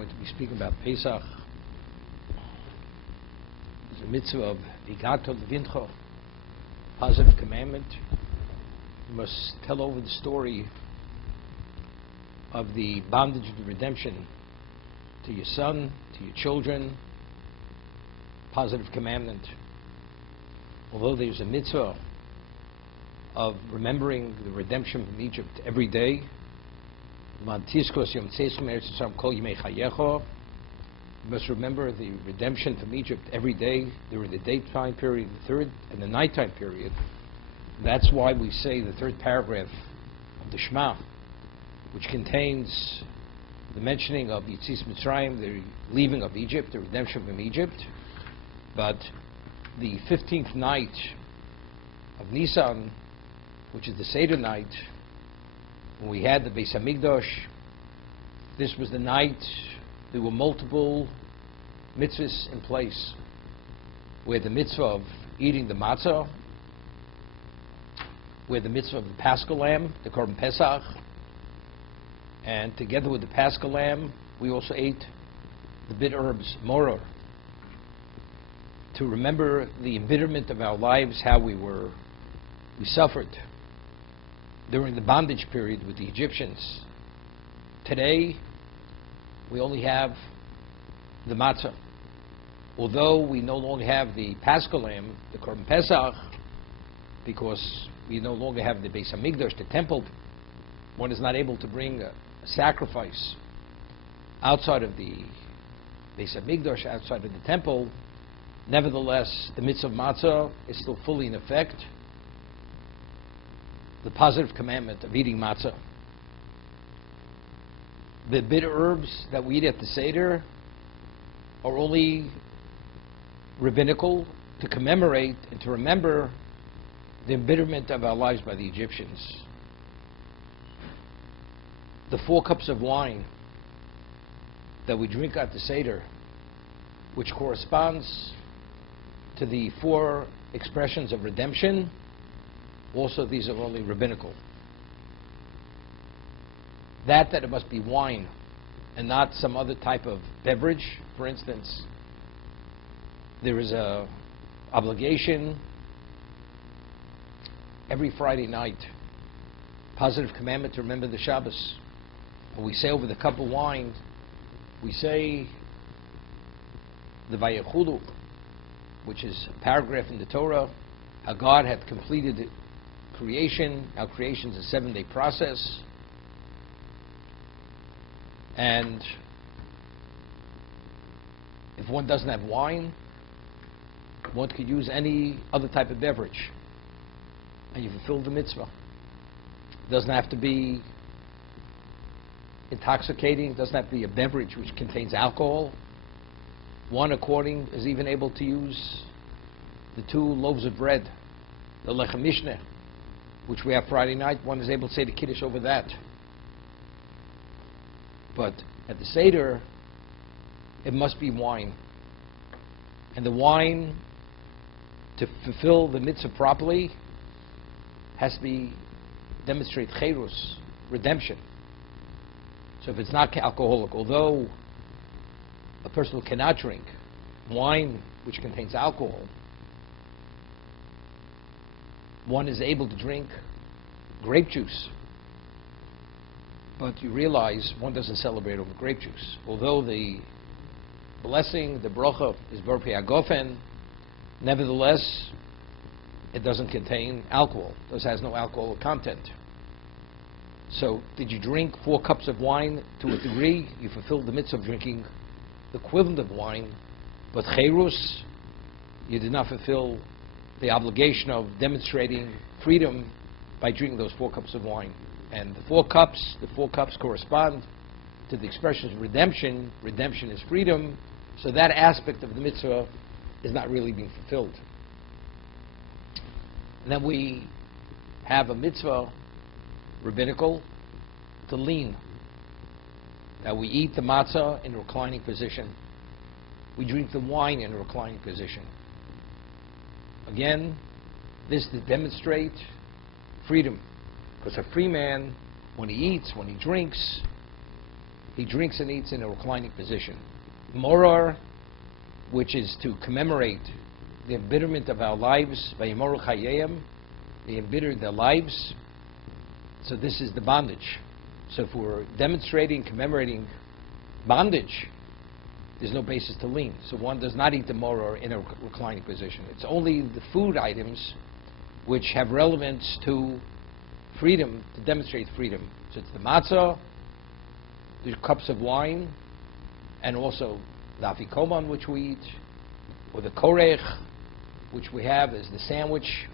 going to be speaking about Pesach. There's a mitzvah of Vigato Levincho, positive commandment. You must tell over the story of the bondage of the redemption to your son, to your children. Positive commandment. Although there's a mitzvah of remembering the redemption from Egypt every day, you must remember the redemption from Egypt every day during the daytime period, the third, and the nighttime period. That's why we say the third paragraph of the Shema, which contains the mentioning of Yitzis Mitzrayim, the leaving of Egypt, the redemption from Egypt. But the 15th night of Nisan, which is the Seder night, when we had the Beis Hamikdash, this was the night there were multiple mitzvahs in place. We had the mitzvah of eating the matzah, we had the mitzvah of the Paschal lamb, the Korban Pesach, and together with the Paschal lamb, we also ate the bitter herbs, moror, to remember the embitterment of our lives, how we suffered during the bondage period with the Egyptians. Today, we only have the matzah. Although we no longer have the Paschal lamb, the Korban Pesach, because we no longer have the Beis Hamikdash, the temple, one is not able to bring a sacrifice outside of the Beis Hamikdash, outside of the temple. Nevertheless, the mitzvah of matzah is still fully in effect. The positive commandment of eating matzah. The bitter herbs that we eat at the Seder are only rabbinical to commemorate and to remember the embitterment of our lives by the Egyptians. The 4 cups of wine that we drink at the Seder, which corresponds to the 4 expressions of redemption, also these are only rabbinical. That it must be wine and not some other type of beverage. For instance, there is a obligation every Friday night, positive commandment to remember the Shabbos. When we say over the cup of wine, we say the Vayechudu, which is a paragraph in the Torah, how God had completed creation. Our creation is a 7-day process. And if one doesn't have wine, one could use any other type of beverage, and you fulfill the mitzvah. It doesn't have to be intoxicating. It doesn't have to be a beverage which contains alcohol. One, according, is even able to use the 2 loaves of bread, the lechem mishneh, which we have Friday night. One is able to say the Kiddush over that. But at the Seder, it must be wine. And the wine, to fulfill the mitzvah properly, has to demonstrate cherus, redemption. So if it's not alcoholic, although a person who cannot drink wine which contains alcohol, one is able to drink grape juice. But you realize one doesn't celebrate over grape juice. Although the blessing, the bracha, is Borpei Agofen, nevertheless, it doesn't contain alcohol. It has no alcohol content. So, did you drink 4 cups of wine? To a degree, you fulfilled the mitzvah of drinking the equivalent of wine. But cherus, you did not fulfill the obligation of demonstrating freedom by drinking those 4 cups of wine. And the 4 cups correspond to the expression of redemption. Redemption is freedom. So that aspect of the mitzvah is not really being fulfilled. And then we have a mitzvah, rabbinical, to lean. That we eat the matzah in a reclining position. We drink the wine in a reclining position. Again, this to demonstrate freedom. Because a free man, when he eats, when he drinks, he drinks and eats in a reclining position. Moror, which is to commemorate the embitterment of our lives, Vayemoru Chayeyim, they embittered their lives. So this is the bondage. So if we're demonstrating, commemorating bondage, there's no basis to lean. So one does not eat the moror in a reclining position. It's only the food items which have relevance to freedom, to demonstrate freedom. So it's the matzah, the cups of wine, and also the afikoman, which we eat, or the korech, which we have as the sandwich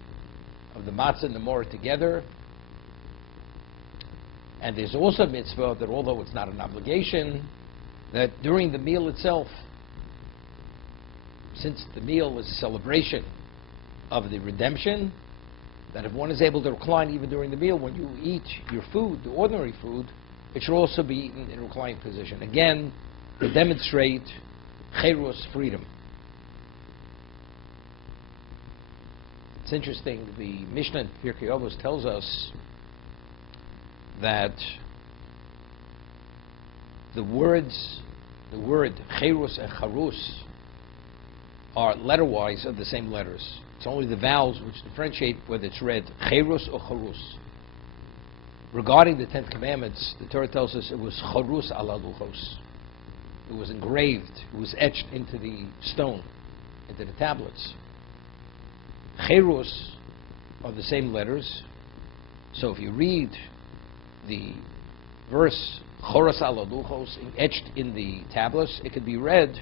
of the matzah and the moror together. And there's also a mitzvah that, although it's not an obligation, that during the meal itself, since the meal was a celebration of the redemption, that if one is able to recline even during the meal, when you eat your food, the ordinary food, it should also be eaten in a reclining position. Again, to demonstrate cherus, freedom. It's interesting, the Mishnah in Pirkei Avos tells us that the word cherus and charus are letter-wise of the same letters. It's only the vowels which differentiate whether it's read cherus or charus. Regarding the 10 Commandments, the Torah tells us it was charus ala luchos. It was engraved, it was etched into the stone, into the tablets. Cherus are the same letters. So if you read the verse choros ala luchos etched in the tablets, it could be read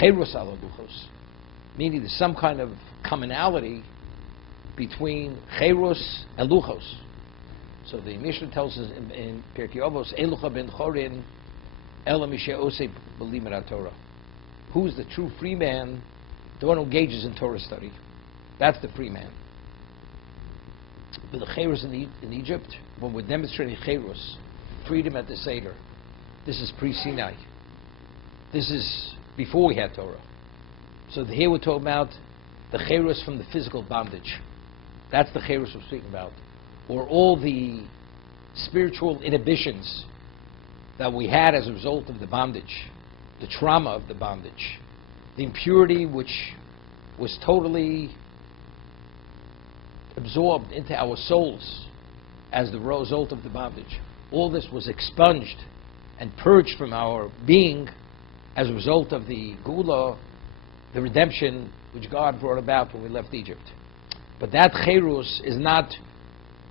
cherus ala luchos, meaning there's some kind of commonality between cherus and luchos. So the Mishnah tells us in Pirkei Avos, Elucha ben chorin ela mishe'oseh b'limud Torah. Who's the true free man? The one who engages in Torah study. That's the free man. But the cherus in Egypt, when we're demonstrating cherus, freedom at the Seder, this is pre-Sinai. This is before we had Torah. So here we're talking about the cherus from the physical bondage. That's the cherus we're speaking about. Or all the spiritual inhibitions that we had as a result of the bondage, the trauma of the bondage, the impurity which was totally absorbed into our souls as the result of the bondage. All this was expunged and purged from our being as a result of the Gula, the redemption which God brought about when we left Egypt. But that cherus is not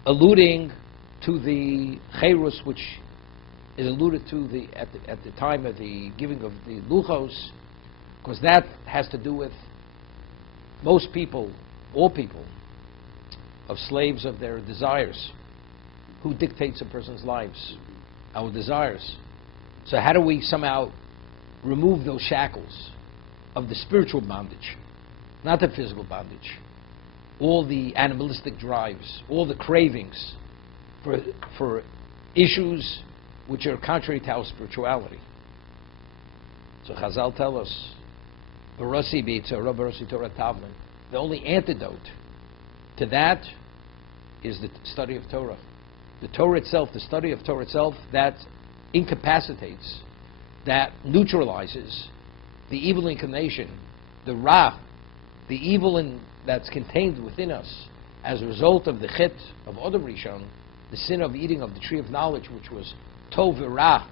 alluding to the cherus which is alluded to at the time of the giving of the luchos, because that has to do with most people, all people, of slaves of their desires. Who dictates a person's lives? Our desires. So how do we somehow remove those shackles of the spiritual bondage, not the physical bondage? All the animalistic drives, all the cravings for issues which are contrary to our spirituality. So Chazal tell us, "Barasi b'yitzara, barasi Torah tavlin." The only antidote to that is the study of Torah. The Torah itself, the study of Torah itself, that incapacitates, that neutralizes the evil inclination, the ra, the evil that's contained within us as a result of the chet of Adam Rishon, the sin of eating of the tree of knowledge, which was tov v'ra,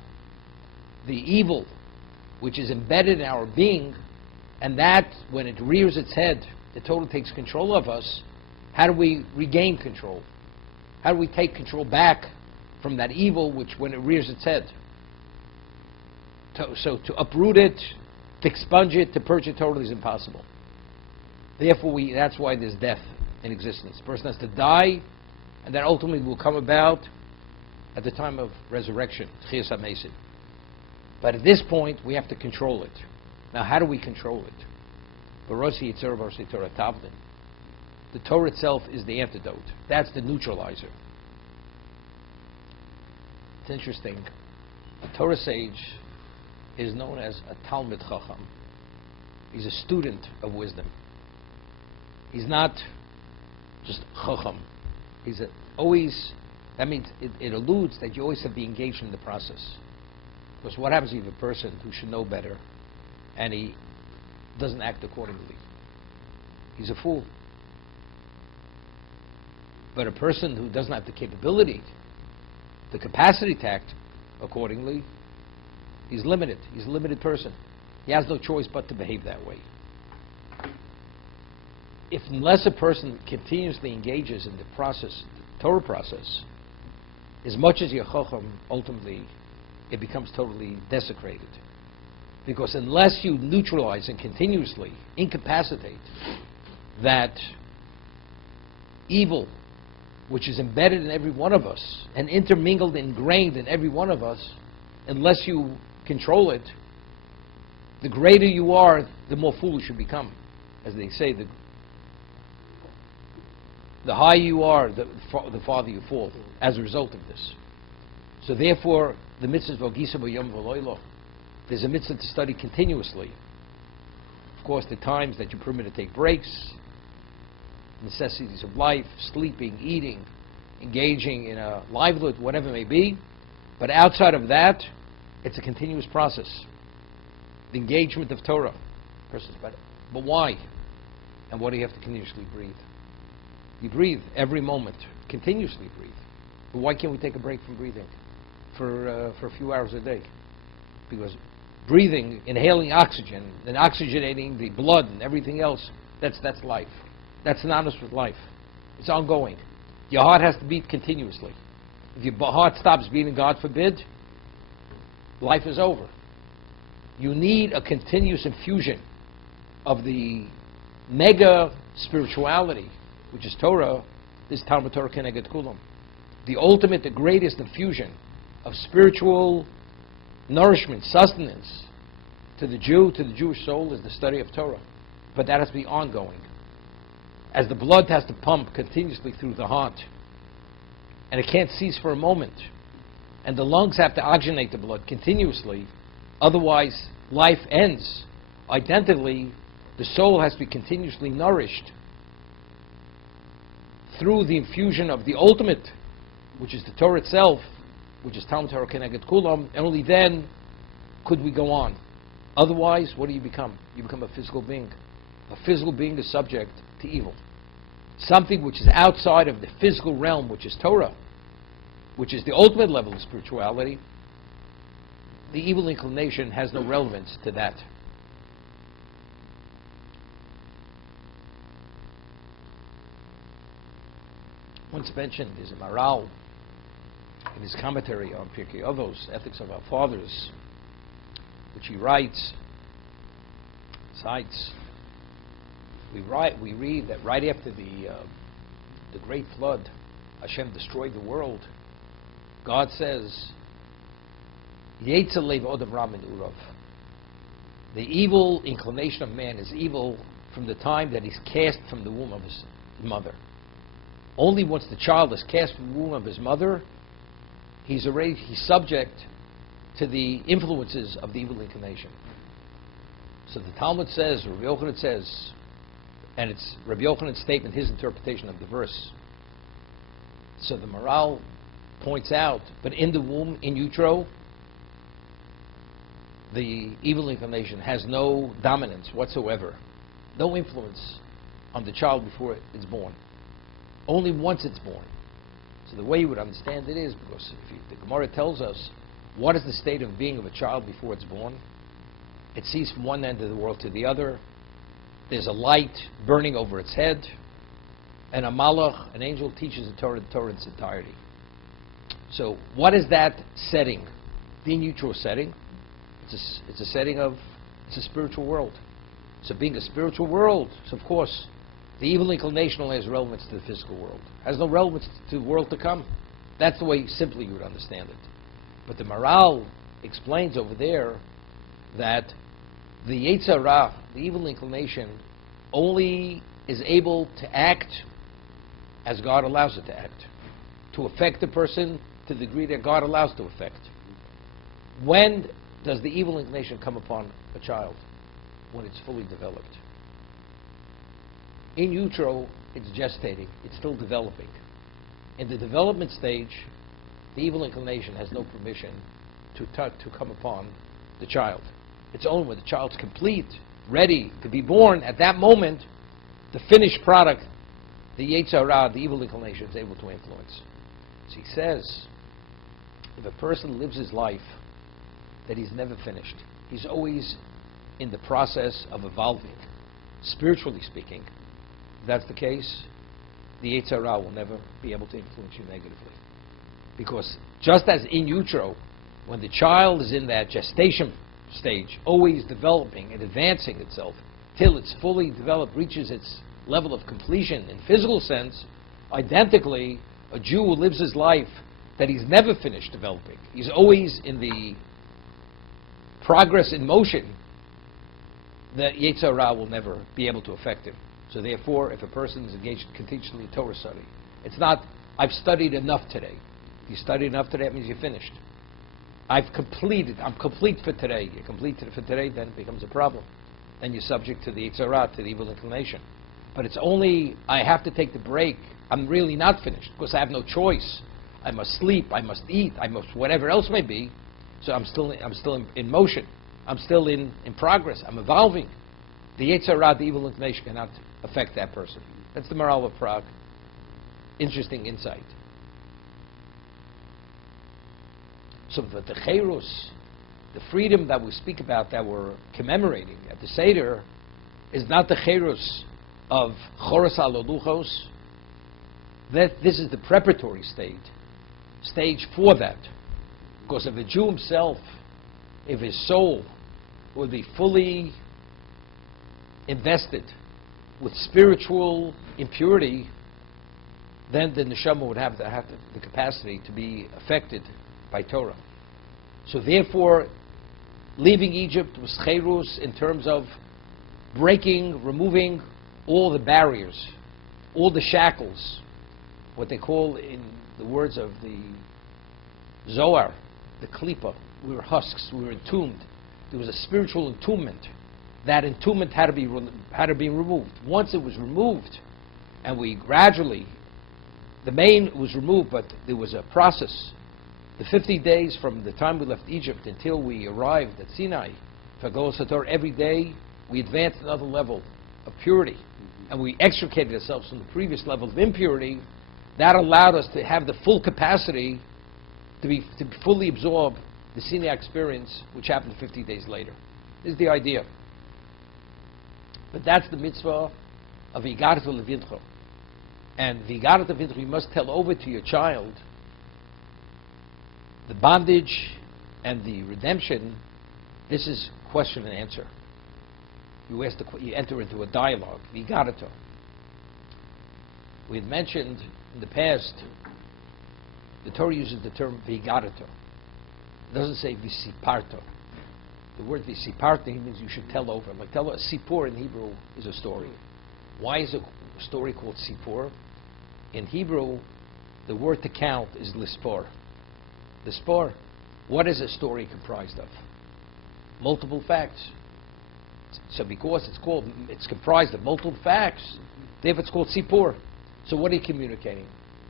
the evil which is embedded in our being, and that when it rears its head, it totally takes control of us. How do we regain control? How do we take control back from that evil which, when it rears its head? So to uproot it, to expunge it, to purge it totally is impossible. Therefore, that's why there's death in existence. The person has to die, and that ultimately will come about at the time of resurrection, Tchias HaMesim. But at this point, we have to control it. Now, how do we control it? Barasi Yitzhar Barasi Torah Tavlin. The Torah itself is the antidote. That's the neutralizer. It's interesting. A Torah sage is known as a Talmid Chacham. He's a student of wisdom. He's not just Chacham. That means it alludes that you always have to be engaged in the process. Because what happens if a person who should know better and he doesn't act accordingly? He's a fool. But a person who doesn't have the capability, the capacity to act accordingly, he's limited. He's a limited person. He has no choice but to behave that way. Unless a person continuously engages in the process, the Torah process, as much as you're chacham, ultimately it becomes totally desecrated. Because unless you neutralize and continuously incapacitate that evil which is embedded in every one of us and intermingled, ingrained in every one of us, unless you control it, the greater you are, the more foolish you become. As they say, the higher you are, the farther you fall as a result of this. So therefore, the mitzvah v'ogisa b'yom v'loilo, there's a mitzvah to study continuously. Of course, the times that you permit to take breaks, necessities of life, sleeping, eating, engaging in a livelihood, whatever it may be. But outside of that, it's a continuous process. The engagement of Torah. But why? And what do you have to continuously breathe? You breathe every moment, continuously breathe. But why can't we take a break from breathing for a few hours a day? Because breathing, inhaling oxygen, and oxygenating the blood and everything else, that's life. That's synonymous with life. It's ongoing. Your heart has to beat continuously. If your heart stops beating, God forbid, life is over. You need a continuous infusion of the mega spirituality, which is Torah, this Talmud Torah Keneged Kulam. The ultimate, the greatest infusion of spiritual nourishment, sustenance to the Jew, to the Jewish soul, is the study of Torah. But that has to be ongoing. As the blood has to pump continuously through the heart, and it can't cease for a moment, and the lungs have to oxygenate the blood continuously, otherwise life ends. Identically, the soul has to be continuously nourished through the infusion of the ultimate, which is the Torah itself, which is Talmud Torah Keneged Kulam, and only then could we go on. Otherwise, what do you become? You become a physical being. A physical being is subject to evil. Something which is outside of the physical realm, which is Torah, which is the ultimate level of spirituality, the evil inclination has no relevance to that. Once mentioned is a Maral in his commentary on Pirkei Avos, Ethics of Our Fathers, which he cites. We read that right after the great flood, Hashem destroyed the world. God says, "Yetzer lev Odom Ra min urav." The evil inclination of man is evil from the time that he's cast from the womb of his mother. Only once the child is cast from the womb of his mother, he's subject to the influences of the evil inclination. So the Talmud says, Rabbi Yochanan says, and it's Rabbi Yochanan's statement, his interpretation of the verse. So the Maral points out, but in the womb, in utero, the evil inclination has no dominance whatsoever, no influence on the child before it's born. Only once it's born. So the way you would understand it is, because the Gemara tells us what is the state of being of a child before it's born. It sees from one end of the world to the other. There's a light burning over its head, and a malach, an angel, teaches the Torah in its entirety. So what is that setting? The in utero setting. It's a setting of, it's a spiritual world. So being a spiritual world, so of course, the evil inclination only has relevance to the physical world. Has no relevance to the world to come. That's the way simply you would understand it. But the Maral explains over there that the Yetzer Ra, the evil inclination, only is able to act as God allows it to act, to affect the person to the degree that God allows to affect. When does the evil inclination come upon a child? When it's fully developed. In utero, it's gestating, it's still developing. In the development stage, the evil inclination has no permission to come upon the child. It's only when the child's complete, ready to be born, at that moment, the finished product, the Yetzer Hara, the evil inclination, is able to influence. So he says, if a person lives his life, that he's never finished. He's always in the process of evolving, spiritually speaking. If that's the case, the Yetzer Hara will never be able to influence you negatively. Because just as in utero, when the child is in that gestation stage, always developing and advancing itself till it's fully developed, reaches its level of completion in physical sense, identically, a Jew who lives his life that he's never finished developing, he's always in the progress in motion, the Yetzer Hara will never be able to affect him. So therefore, if a person is engaged continuously in Torah study, it's not, I've studied enough today. If you studied enough today, that means you're finished. I'm complete for today. You're complete for today, then it becomes a problem. Then you're subject to the Yetzer Hara, to the evil inclination. But it's only, I have to take the break. I'm really not finished, because I have no choice. I must sleep, I must eat, I must whatever else may be. So I'm still in motion. I'm still in progress. I'm evolving. The Yetzer Hara, the evil inclination, cannot affect that person. That's the morale of Prague. Interesting insight. So the cherus, the freedom that we speak about, that we're commemorating at the Seder, is not the cherus of choros aloluchos. That this is the preparatory stage for that. Because if the Jew himself, if his soul would be fully invested with spiritual impurity, then the neshama would have the capacity to be affected by Torah. So therefore, leaving Egypt was cherus in terms of breaking, removing all the barriers, all the shackles, what they call, in the words of the Zohar, the klipa. We were husks, we were entombed. There was a spiritual entombment. That entombment had to be removed. Once it was removed, and we gradually, the main was removed, but there was a process. The 50 days from the time we left Egypt until we arrived at Sinai, for Golos HaTorah, every day we advanced another level of purity, and we extricated ourselves from the previous level of impurity. That allowed us to have the full capacity to fully absorb the Sinai experience, which happened 50 days later. This is the idea. But that's the mitzvah of V'yigarat Levincho. And V'yigarat Levincho, you must tell over to your child the bondage and the redemption. This is question and answer. You enter into a dialogue. V'yigarato. We had mentioned in the past, the Torah uses the term V'yigarato. It doesn't say V'siparto. The word V'siparto means you should tell over. Like a sipur in Hebrew is a story. Why is a story called sipur? In Hebrew, the word to count is lispor. Lispor. What is a story comprised of? Multiple facts. So because it's comprised of multiple facts, therefore it's called sipur. So what are you communicating?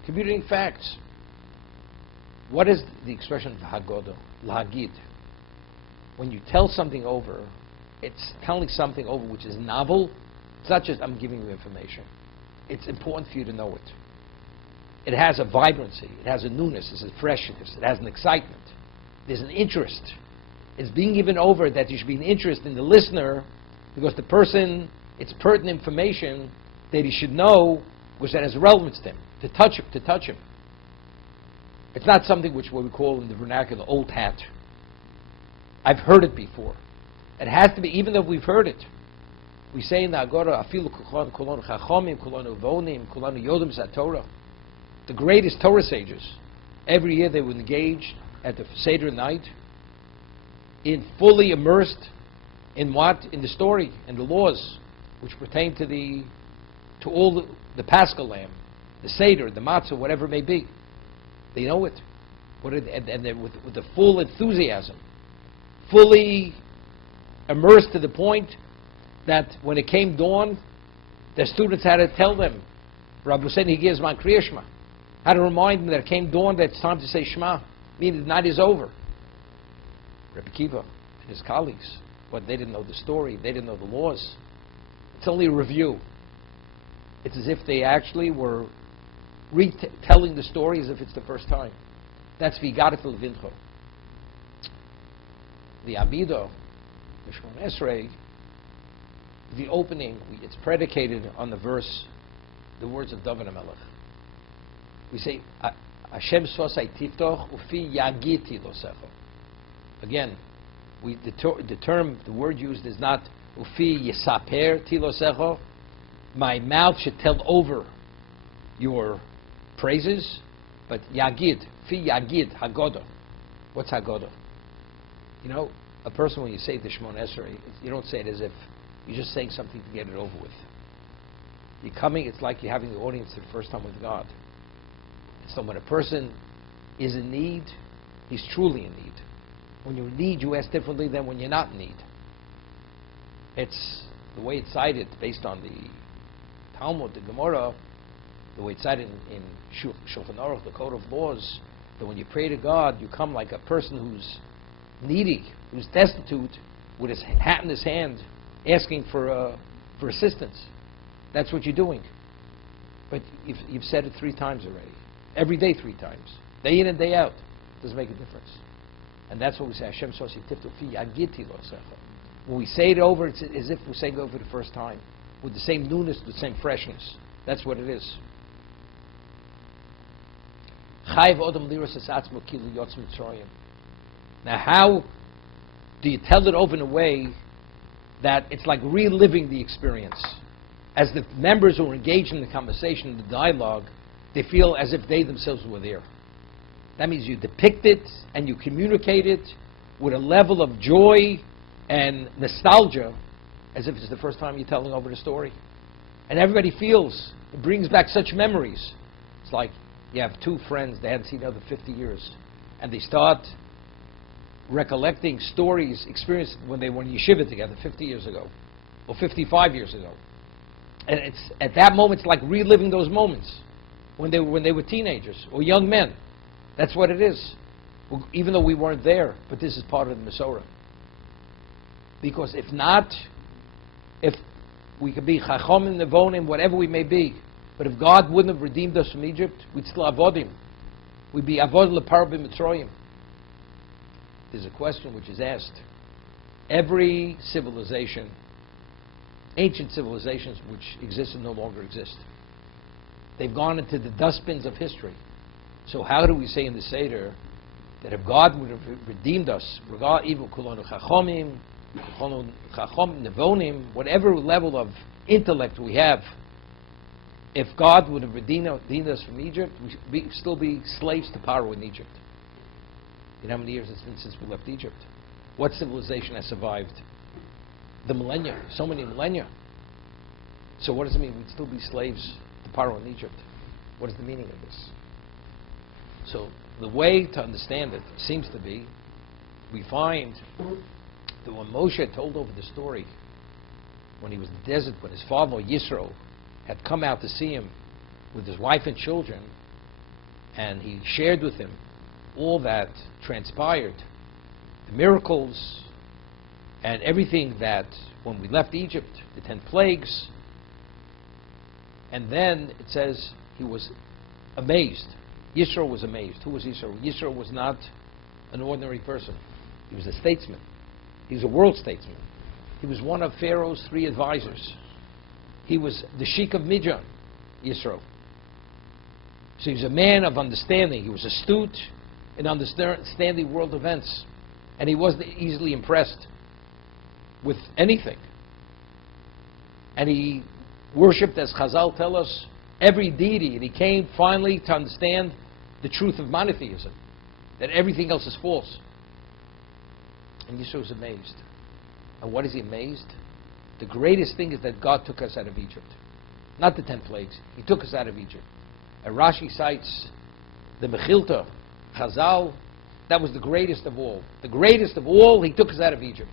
Communicating facts. What is the expression Hagodo? Lahagid. When you tell something over, it's telling something over which is novel. It's not just I'm giving you information. It's important for you to know it. It has a vibrancy. It has a newness. It's a freshness. It has an excitement. There's an interest. It's being given over that there should be an interest in the listener, because the person, it's pertinent information that he should know, which that has relevance to him, to touch him. It's not something which what we call in the vernacular old hat. I've heard it before. It has to be, even though we've heard it. We say in the Agora, afilu kulonu chachomim, kulonu vonim, kulonu yodim zatorah. The greatest Torah sages, every year they would engage at the Seder night in fully immersed in what? In the story and the laws which pertain to all the Paschal lamb, the Seder, the matzah, whatever it may be. They know it. And they're with the full enthusiasm, fully immersed to the point that when it came dawn, their students had to tell them, Rabbi said he gives man Kriya Shema, had to remind them that it came dawn, that it's time to say Shema, meaning the night is over. Rebbe Kiva and his colleagues, but they didn't know the story, they didn't know the laws. It's only a review. It's as if they actually were retelling the story as if it's the first time. That's Vigarit Levincho. The Avidah, the Shemon Esrei, the opening, it's predicated on the verse, the words of David HaMelech. We say, Hashem sosai tiftoch ufi yagiti losecho. Again, the word used is not ufi yisaper tilosecho. My mouth should tell over your praises, but yagid, fi yagid, hagodah. What's hagodah? You know, a person, when you say the Shemon Esrei, you don't say it as if you're just saying something to get it over with. You're coming, it's like you're having the audience the first time with God. So when a person is in need, he's truly in need. When you're in need, you ask differently than when you're not in need. It's the way it's cited based on the Talmud, the Gemara, the way it's cited in Shulchan Aruch, the Code of Laws, that when you pray to God, you come like a person who's needy, who's destitute, with his hat in his hand, asking for assistance. That's what you're doing. But you've said it 3 times already. Every day 3 times. Day in and day out. It doesn't make a difference. And that's what we say, Hashem sosi tiftu fi yagiti losecha. When we say it over, it's as if we're saying it over the first time, with the same newness, the same freshness. That's what it is. Now, how do you tell it over in a way that it's like reliving the experience? As the members who are engaged in the conversation, the dialogue, they feel as if they themselves were there. That means you depict it and you communicate it with a level of joy and nostalgia as if it's the first time you're telling over the story. And everybody feels, it brings back such memories. It's like you have 2 friends, they hadn't seen each other 50 years, and they start recollecting stories, experiences when they were in yeshiva together 50 years ago, or 55 years ago. And it's at that moment, it's like reliving those moments when they were teenagers or young men. That's what it is. Even though we weren't there, but this is part of the Masorah. Because if not, if we could be Chachomim, Nevonim, whatever we may be, but if God wouldn't have redeemed us from Egypt, we'd still avodim. We'd be avod lepar b'mitzrayim. There's a question which is asked. Every civilization, ancient civilizations which existed no longer exist. They've gone into the dustbins of history. So how do we say in the Seder that if God would have redeemed us, even kulonu chachomim, nevonim, whatever level of intellect we have, if God would have redeemed us from Egypt, we'd still be slaves to Paro in Egypt. You know how many years it's been since we left Egypt? What civilization has survived? The millennia, so many millennia. So what does it mean? We'd still be slaves to Paro in Egypt. What is the meaning of this? So the way to understand it seems to be, we find that when Moshe told over the story, when he was in the desert, when his father Yisro had come out to see him with his wife and children, and he shared with him all that transpired, the miracles, and everything that when we left Egypt, the 10 plagues, and then it says he was amazed. Yisro was amazed. Who was Yisro? Yisro was not an ordinary person. He was a statesman. He was a world statesman. He was one of Pharaoh's 3 advisors. He was the Sheikh of Midian, Yisro. So he was a man of understanding. He was astute in understanding world events. And he wasn't easily impressed with anything. And he worshipped, as Chazal tell us, every deity. And he came finally to understand the truth of monotheism, that everything else is false. And Yisro was amazed. And what is he amazed? The greatest thing is that God took us out of Egypt. Not the 10 plagues. He took us out of Egypt. And Rashi cites the Mechilta, Chazal, that was the greatest of all. The greatest of all, he took us out of Egypt.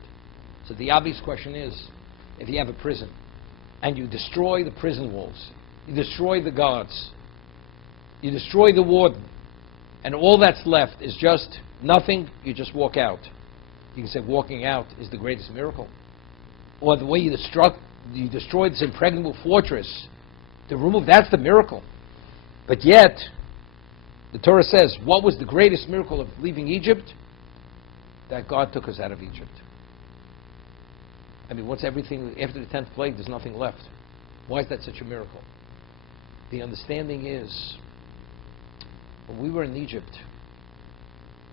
So the obvious question is, if you have a prison, and you destroy the prison walls, you destroy the guards, you destroy the warden, and all that's left is just nothing, you just walk out. You can say walking out is the greatest miracle. Or the way you destroyed this impregnable fortress to remove, that's the miracle. But yet, the Torah says, what was the greatest miracle of leaving Egypt? That God took us out of Egypt. I mean, once everything, after the 10th plague, there's nothing left. Why is that such a miracle? The understanding is, when we were in Egypt,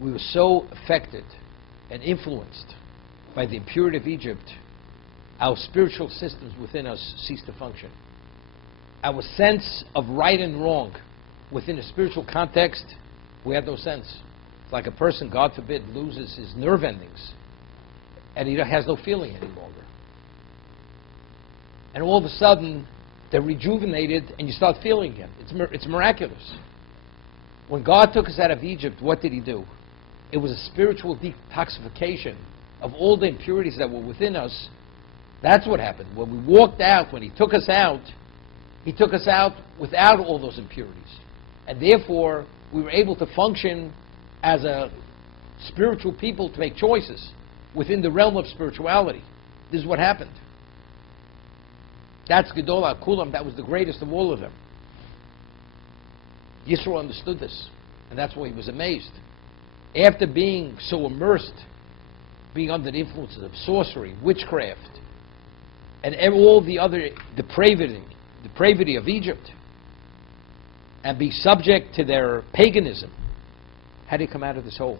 we were so affected and influenced by the impurity of Egypt, our spiritual systems within us ceased to function. Our sense of right and wrong within a spiritual context, we had no sense. It's like a person, God forbid, loses his nerve endings and he has no feeling any longer. And all of a sudden, they're rejuvenated and you start feeling again. It's miraculous. When God took us out of Egypt, what did he do? It was a spiritual detoxification of all the impurities that were within us. That's what happened. When we walked out, when he took us out without all those impurities. And therefore, we were able to function as a spiritual people to make choices within the realm of spirituality. This is what happened. That's Gedolah Kulam. That was the greatest of all of them. Yisro understood this, and that's why he was amazed. After being so immersed, being under the influences of sorcery, witchcraft, and all the other depravity of Egypt, and be subject to their paganism, how do you come out of this hole?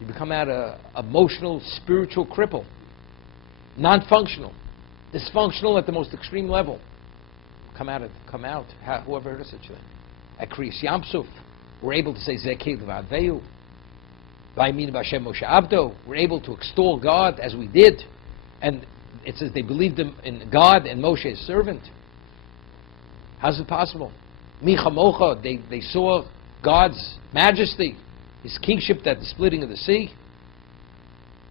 You become out an emotional, spiritual cripple, non-functional, dysfunctional at the most extreme level. Come out. Whoever heard of such a thing? At Kriyas Yamsuf, we're able to say Zekei Levadveu. Vaymin B'Hashem Moshe Abdo. We're able to extol God as we did, and it says they believed in God and Moshe his servant. How's it possible? Micha Mocha. They saw God's majesty, his kingship at the splitting of the sea.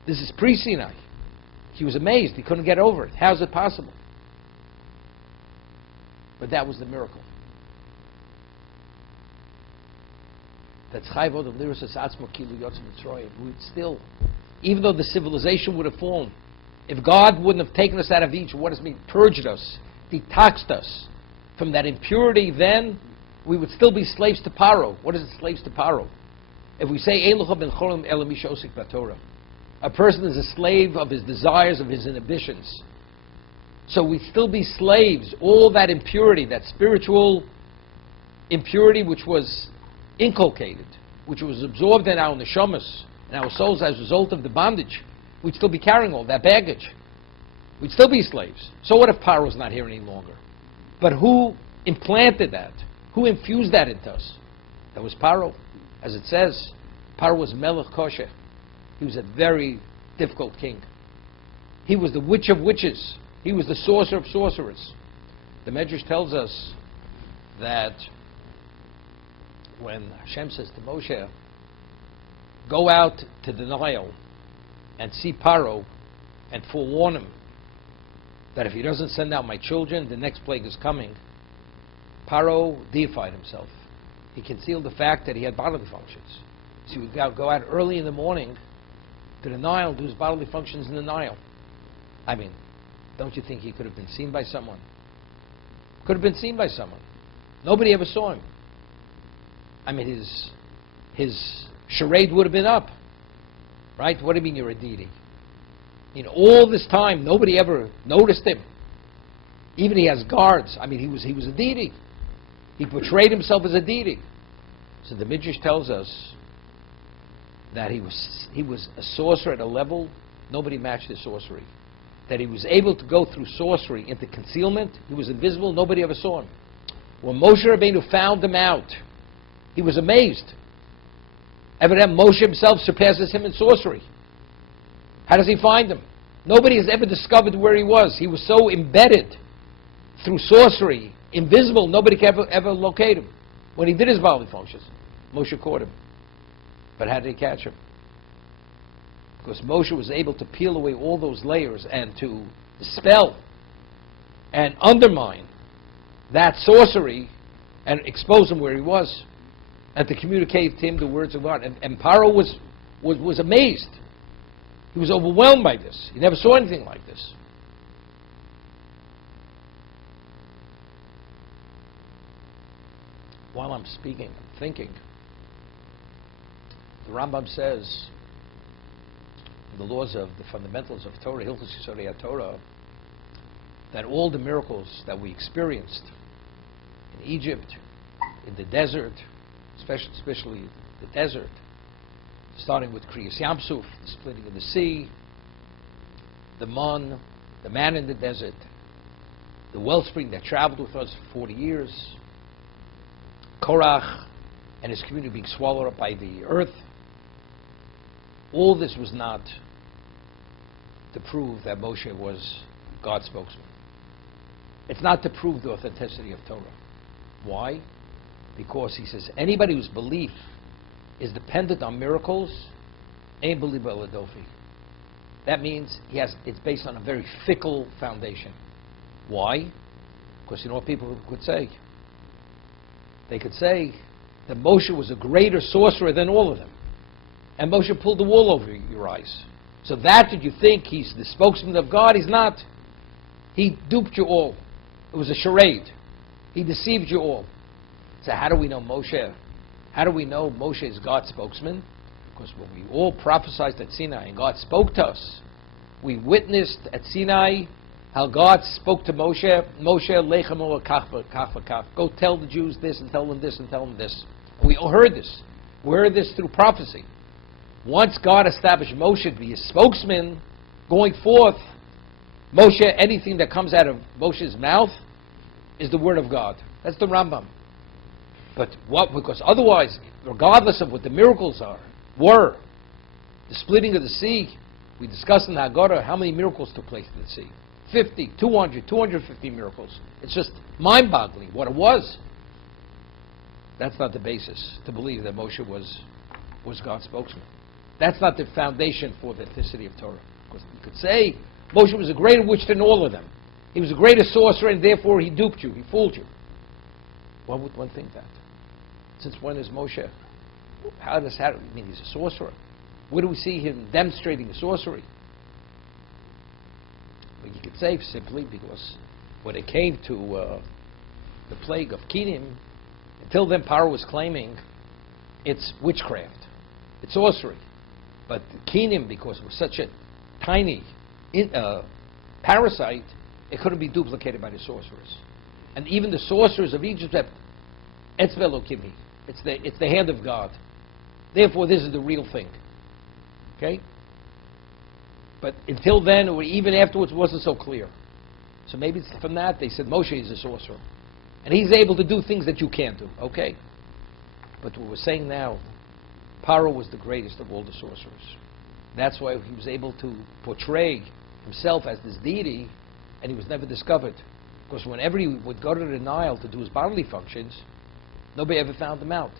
This is pre-Sinai. He was amazed. He couldn't get over it. How's it possible? But that was the miracle. That's Chayvod of Lirus Atzmo Kilu Yotzim Mitzrayim. We would still, even though the civilization would have fallen, if God wouldn't have taken us out of Egypt, what does it mean? Purged us, detoxed us from that impurity, then we would still be slaves to Paro. What is it, slaves to Paro? If we say, Ein Lucha ben Cholim Ela Mi She'osik B'Torah, a person is a slave of his desires, of his inhibitions. So we'd still be slaves. All that impurity, that spiritual impurity which was inculcated, which was absorbed in our neshamas, in our souls as a result of the bondage, we'd still be carrying all that baggage. We'd still be slaves. So what if Paro's not here any longer? But who implanted that? Who infused that into us? That was Paro. As it says, Paro was Melech Kosher. He was a very difficult king. He was the witch of witches. He was the sorcerer of sorcerers. The Medrash tells us that when Hashem says to Moshe, go out to the Nile and see Paro and forewarn him that if he doesn't send out my children, the next plague is coming. Paro deified himself. He concealed the fact that he had bodily functions. So he would go out early in the morning to the Nile, do his bodily functions in the Nile. I mean, don't you think he could have been seen by someone? Could have been seen by someone. Nobody ever saw him. I mean, his charade would have been up. Right? What do you mean you're a deity? In all this time, nobody ever noticed him. Even he has guards. I mean, he was a deity. He portrayed himself as a deity. So the Midrash tells us that he was a sorcerer at a level nobody matched his sorcery. That he was able to go through sorcery into concealment. He was invisible. Nobody ever saw him. When Moshe Rabbeinu found him out, he was amazed. Evidently, Moshe himself surpasses him in sorcery. How does he find him? Nobody has ever discovered where he was. He was so embedded through sorcery, invisible, nobody can ever locate him. When he did his bodily functions, Moshe caught him. But how did he catch him? Because Moshe was able to peel away all those layers and to dispel and undermine that sorcery and expose him where he was and to communicate to him the words of God. And Paro was amazed. He was overwhelmed by this. He never saw anything like this. While I'm speaking, I'm thinking, the Rambam says, the laws of the fundamentals of Torah, Hilchos Yesodei Torah, that all the miracles that we experienced in Egypt, in the desert, especially the desert, starting with Kriyas Yamsuf, the splitting of the sea, the man in the desert, the wellspring that traveled with us for 40 years, Korach and his community being swallowed up by the earth. All this was not to prove that Moshe was God's spokesman. It's not to prove the authenticity of Torah. Why? Because he says anybody whose belief is dependent on miracles ain't believe Eladofi. That means it's based on a very fickle foundation. Why? Because you know what people could say? They could say that Moshe was a greater sorcerer than all of them. And Moshe pulled the wool over your eyes. So that you think he's the spokesman of God? He's not. He duped you all. It was a charade. He deceived you all. So how do we know Moshe? How do we know Moshe is God's spokesman? Because when we all prophesied at Sinai and God spoke to us, we witnessed at Sinai how God spoke to Moshe, Lechem kach v'kach. Go tell the Jews this and tell them this and tell them this. And we all heard this. We heard this through prophecy. Once God established Moshe to be his spokesman, going forth, Moshe, anything that comes out of Moshe's mouth is the word of God. That's the Rambam. But what? Because otherwise, regardless of what the miracles were, the splitting of the sea, we discussed in the Haggadah how many miracles took place in the sea. 50, 200, 250 miracles. It's just mind-boggling what it was. That's not the basis to believe that Moshe was God's spokesman. That's not the foundation for the authenticity of Torah. Because you could say Moshe was a greater witch than all of them. He was a greater sorcerer, and therefore he duped you, he fooled you. Why would one think that? Since when is Moshe? How I mean, he's a sorcerer. Where do we see him demonstrating the sorcery? Well, you could say simply because when it came to the plague of Kinim, until then Paro was claiming it's witchcraft, it's sorcery. But Kinim, because it was such a tiny parasite, it couldn't be duplicated by the sorcerers. And even the sorcerers of Egypt said, Etzveh Elokimi, it's the hand of God. Therefore, this is the real thing. Okay? But until then, or even afterwards, it wasn't so clear. So maybe it's from that they said Moshe is a sorcerer. And he's able to do things that you can't do. Okay? But what we're saying now, Paro was the greatest of all the sorcerers. That's why he was able to portray himself as this deity, and he was never discovered. Because whenever he would go to the Nile to do his bodily functions, nobody ever found him out.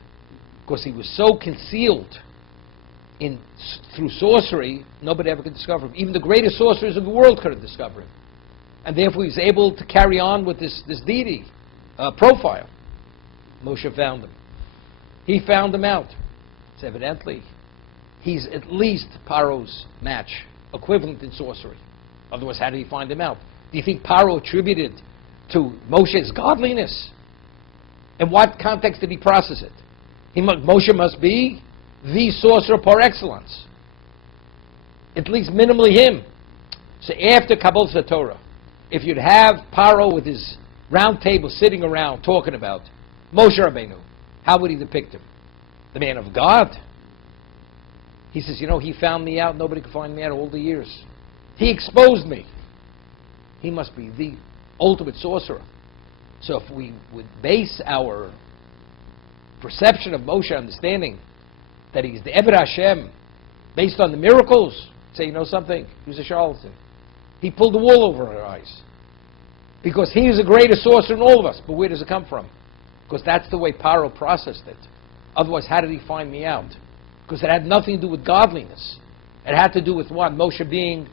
Because he was so concealed through sorcery, nobody ever could discover him. Even the greatest sorcerers of the world couldn't discover him. And therefore he was able to carry on with this deity profile. Moshe found him. He found him out. So evidently, he's at least Paro's match, equivalent in sorcery. Otherwise, how did he find him out? Do you think Paro attributed to Moshe's godliness? In what context did he process it? Moshe must be the sorcerer par excellence. At least minimally him. So after Kabbalah Torah, if you'd have Paro with his round table sitting around talking about Moshe Rabbeinu, how would he depict him? The man of God. He says, he found me out, nobody could find me out all the years. He exposed me. He must be the ultimate sorcerer. So if we would base our perception of Moshe, understanding that he's the Eved Hashem, based on the miracles, say, something? He was a charlatan. He pulled the wool over our eyes. Because he is a greater sorcerer than all of us. But where does it come from? Because that's the way Paro processed it. Otherwise, how did he find me out? Because it had nothing to do with godliness. It had to do with what? Moshe being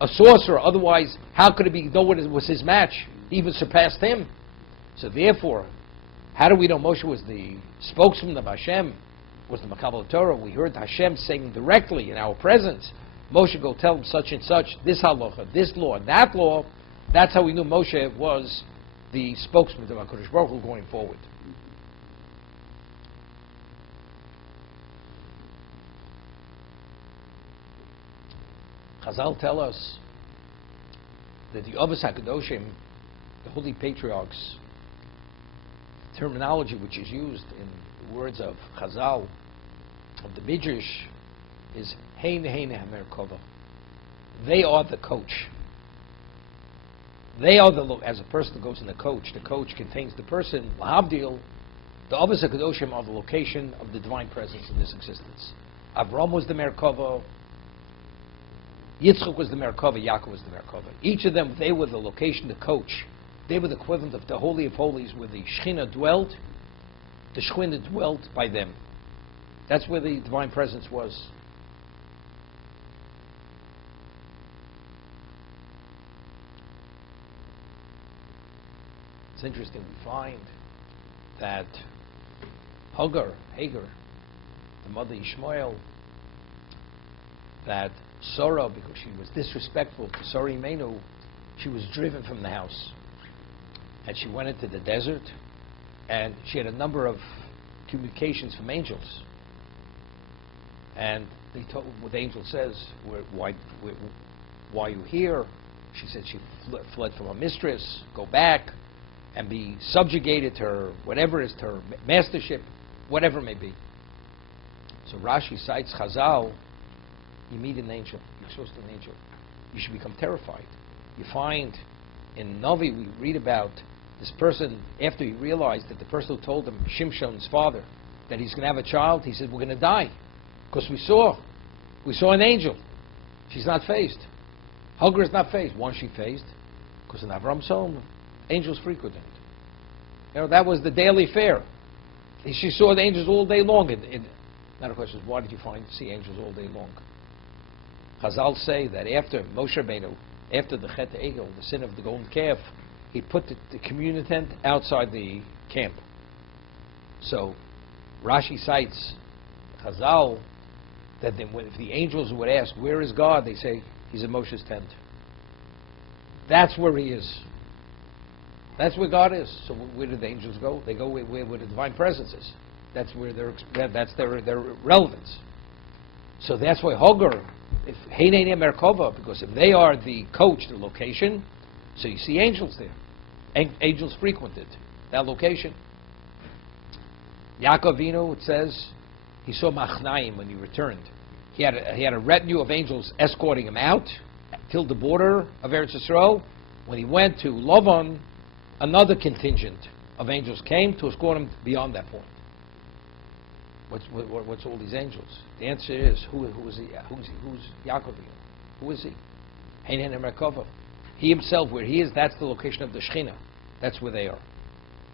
a sorcerer. Otherwise, how could it be? No one was his match. He even surpassed him. So therefore, how do we know Moshe was the spokesman of Hashem? Was the Makabel Torah? We heard Hashem saying directly in our presence, Moshe go tell him such and such, this halacha, this law, that law. That's how we knew Moshe was the spokesman of HaKadosh Baruch Hu going forward. Chazal tell us that the Avos HaKadoshim, the holy patriarchs, terminology which is used in the words of Chazal, of the Midrash, is Hein Hein HaMerkava. They are the coach. They are as a person goes in the coach contains the person, Lahavdil, the Avos HaKadoshim are the location of the divine presence in this existence. Avram was the Merkava, Yitzchak was the Merkava, Yaakov was the Merkava. Each of them, they were the location, the coach. They were the equivalent of the Holy of Holies, where the Shekhinah dwelt. The Shekhinah dwelt by them. That's where the divine presence was. It's interesting, we find that Hagar, the mother Ishmael, that Sarah, because she was disrespectful to Sarah Imenu, she was driven from the house. And she went into the desert, and she had a number of communications from angels. And they told, what the angel says, why are you here? She said she fled from her mistress, go back and be subjugated to her, whatever is to her mastership, whatever it may be. So Rashi cites Chazal, you meet an angel, you're exposed to an angel, you should become terrified. You find in Navi, we read about this person, after he realized that the person who told him, Shimshon's father, that he's going to have a child, he said, we're going to die. Because we saw an angel. She's not phased. Hagar is not phased. Why is she phased? Because in Avram's home, angels frequented. You know, that was the daily fare. She saw the angels all day long. Now the question is, why did you see angels all day long? Chazal say that after Moshe Rabbeinu, after the Chet Egel, the sin of the golden calf, he put the communion tent outside the camp. So Rashi cites Chazal that then if the angels would ask, where is God? They say, he's in Moshe's tent. That's where he is. That's where God is. So where do the angels go? They go where the divine presence is. That's where that's their relevance. So that's why Hagar, if Heinei Merkava, because if they are the coach, the location, so you see angels there. Angels frequented that location. Yaakov Avinu, it says, he saw Machnaim when he returned. He had a retinue of angels escorting him out till the border of Eretz Yisrael. When he went to Lavan, another contingent of angels came to escort him beyond that point. What's all these angels? The answer is, who is he? Who's Yaakov Avinu? Who is he? Heinei Merkava. He himself, where he is, that's the location of the Shekhinah. That's where they are.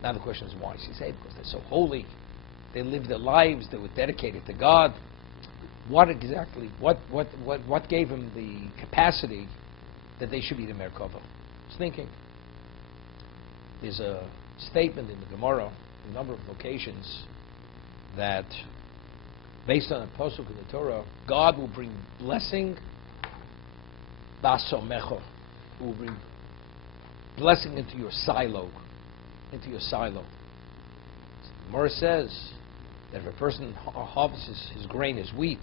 Now the question is, why is he saved? Because they're so holy. They lived their lives. They were dedicated to God. What exactly? What gave him the capacity that they should be the Merkava? I was thinking. There's a statement in the Gemara, a number of locations, that based on a pasuk in the Torah, God will bring blessing. Basomecho will bring blessing into your silo. Into your silo. The Gemara says that if a person harvests his grain, his wheat,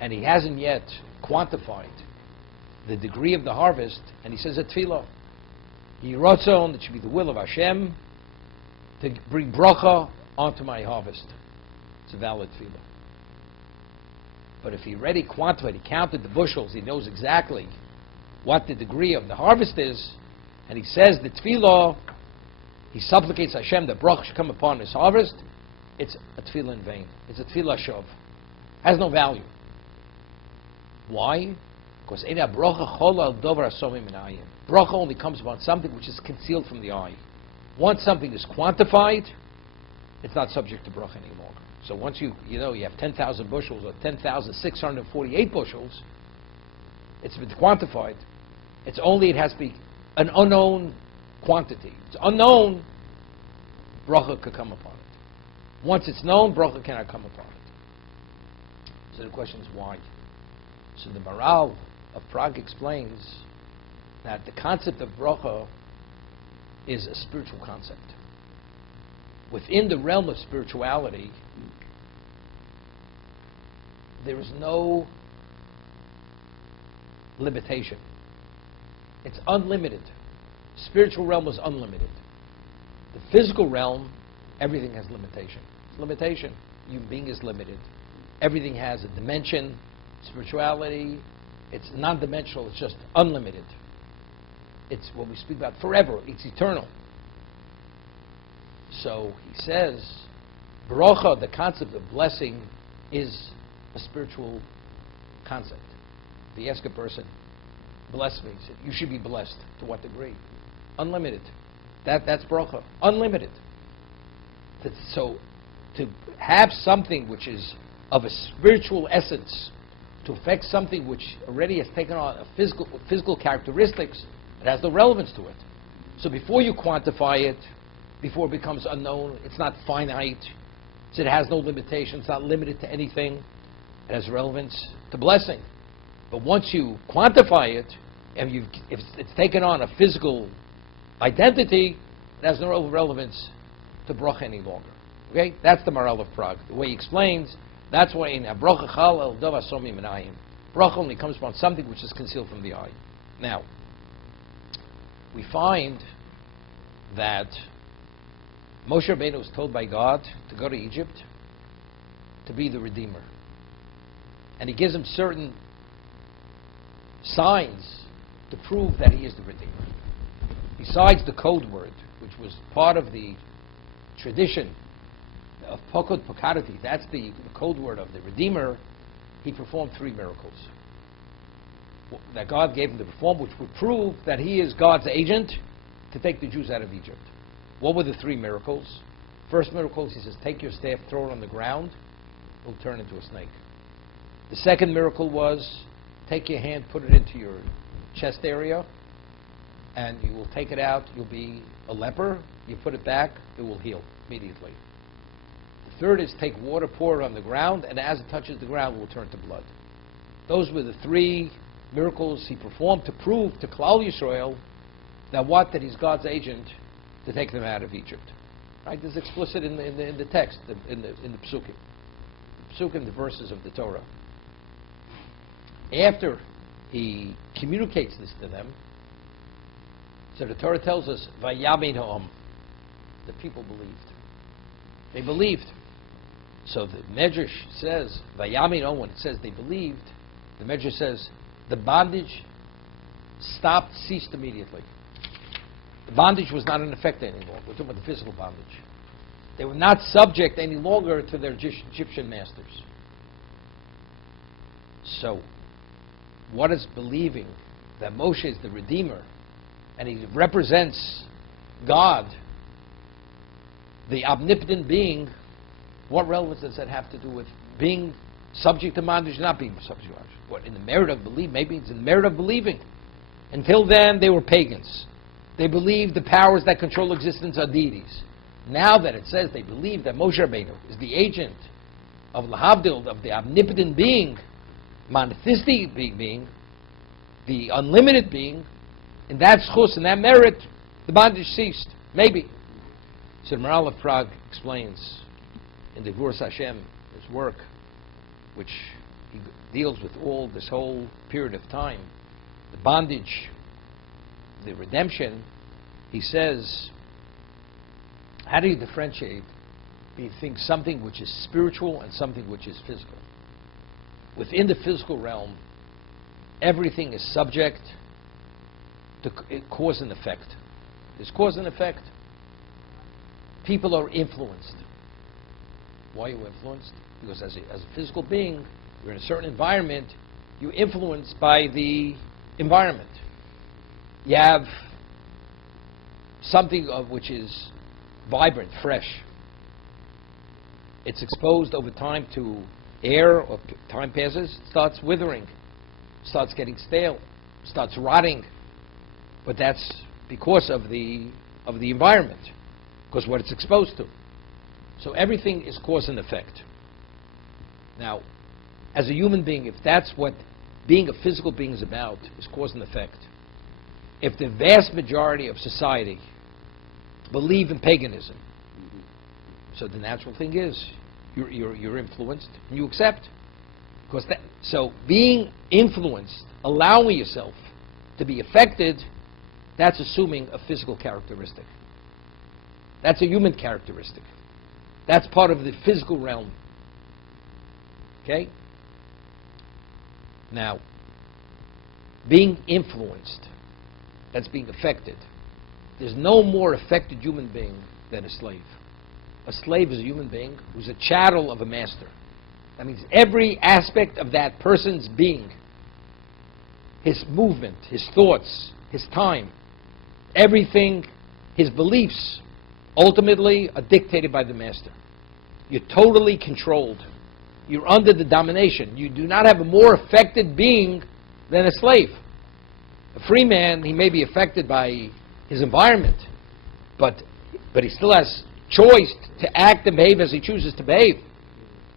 and he hasn't yet quantified the degree of the harvest, and he says a tefillah, Yiratzon, it should be the will of Hashem to bring bracha onto my harvest. It's a valid tefillah. But if he already quantified, he counted the bushels, he knows exactly what the degree of the harvest is, and he says the tefillah, he supplicates Hashem that bracha should come upon his harvest, it's a tefillah in vain. It's a tefillah shov. Has no value. Why? Because bracha only comes upon something which is concealed from the eye. Once something is quantified, it's not subject to bracha anymore. So once you have 10,000 bushels or 10,648 bushels, it's been quantified. It has to be an unknown quantity. It's unknown, bracha could come upon it. Once it's known, bracha cannot come upon it. So the question is why? So the Maral of Prague explains that the concept of bracha is a spiritual concept. Within the realm of spirituality, there is no limitation. It's unlimited. Spiritual realm is unlimited. The physical realm, everything has limitation. It's limitation. Human being is limited. Everything has a dimension. Spirituality, it's non-dimensional. It's just unlimited. It's what we speak about forever. It's eternal. So he says, bracha, the concept of blessing, is a spiritual concept. If you ask a person, bless me, he said, you should be blessed. To what degree? Unlimited. That's bracha. Unlimited. So to have something which is of a spiritual essence, to affect something which already has taken on a physical characteristics, it has no relevance to it. So before you quantify it, before it becomes unknown, it's not finite, so it has no limitation, it's not limited to anything, it has relevance to blessing. But once you quantify it, and if it's taken on a physical identity, it has no relevance to bracha any longer. Okay? That's the Maral of Prague. The way he explains, that's why in bracha chal el dov asomi minayim. Bracha only comes from something which is concealed from the eye. Now, we find that Moshe Rabbeinu was told by God to go to Egypt to be the Redeemer. And he gives him certain signs to prove that he is the Redeemer. Besides the code word, which was part of the tradition of Pokod Pokarati, that's the code word of the Redeemer, he performed 3 miracles that God gave him to perform, which would prove that he is God's agent to take the Jews out of Egypt. What were the 3 miracles? First miracle, he says, take your staff, throw it on the ground, it will turn into a snake. The second miracle was, take your hand, put it into your chest area, and you will take it out, you'll be a leper, you put it back, it will heal immediately. The third is take water, pour it on the ground, and as it touches the ground, it will turn to blood. Those were the 3 miracles he performed to prove to Klal Yisrael that he's God's agent to take them out of Egypt. Right? This is explicit in the text, in the Psukim. The Psukim, the verses of the Torah. After he communicates this to them, so the Torah tells us, Vayamin ha'am, the people believed. They believed. So the Medrash says, Vayamin ha'am, when it says they believed, the Medrash says, the bondage ceased immediately. The bondage was not in effect anymore. We're talking about the physical bondage. They were not subject any longer to their Egyptian masters. So, what is believing that Moshe is the Redeemer and he represents God, the omnipotent being, what relevance does that have to do with being subject to bondage, not being subject to bondage? What, in the merit of belief? Maybe it's in the merit of believing. Until then, they were pagans. They believed the powers that control existence are deities. Now that it says they believe that Moshe Rabbeinu is the agent of Lahavdil, of the omnipotent being, monotheistic being, the unlimited being, in that schus, in that merit, the bondage ceased. Maybe. So the Maral of Prague explains in the Gvurus Hashem, his work, which he deals with all this whole period of time, the bondage, the redemption. He says, how do you differentiate between something which is spiritual and something which is physical? Within the physical realm, everything is subject to cause and effect. There's cause and effect. People are influenced. Why are you influenced? Because as a physical being, you're in a certain environment, you're influenced by the environment. You have something of which is vibrant, fresh. It's exposed over time to air, or time passes, it starts withering, starts getting stale, starts rotting. But that's because of the environment, because what it's exposed to. So everything is cause and effect. Now, as a human being, if that's what being a physical being is about is cause and effect. If the vast majority of society believe in paganism, so the natural thing is you're influenced and you accept. So being influenced, allowing yourself to be affected, that's assuming a physical characteristic. That's a human characteristic. That's part of the physical realm. Okay? Now, being influenced, that's being affected. There's no more affected human being than a slave. A slave is a human being who's a chattel of a master. That means every aspect of that person's being, his movement, his thoughts, his time, everything, his beliefs, ultimately are dictated by the master. You're totally controlled. You're under the domination. You do not have a more affected being than a slave. A free man, he may be affected by his environment, but he still has choice to act and behave as he chooses to behave,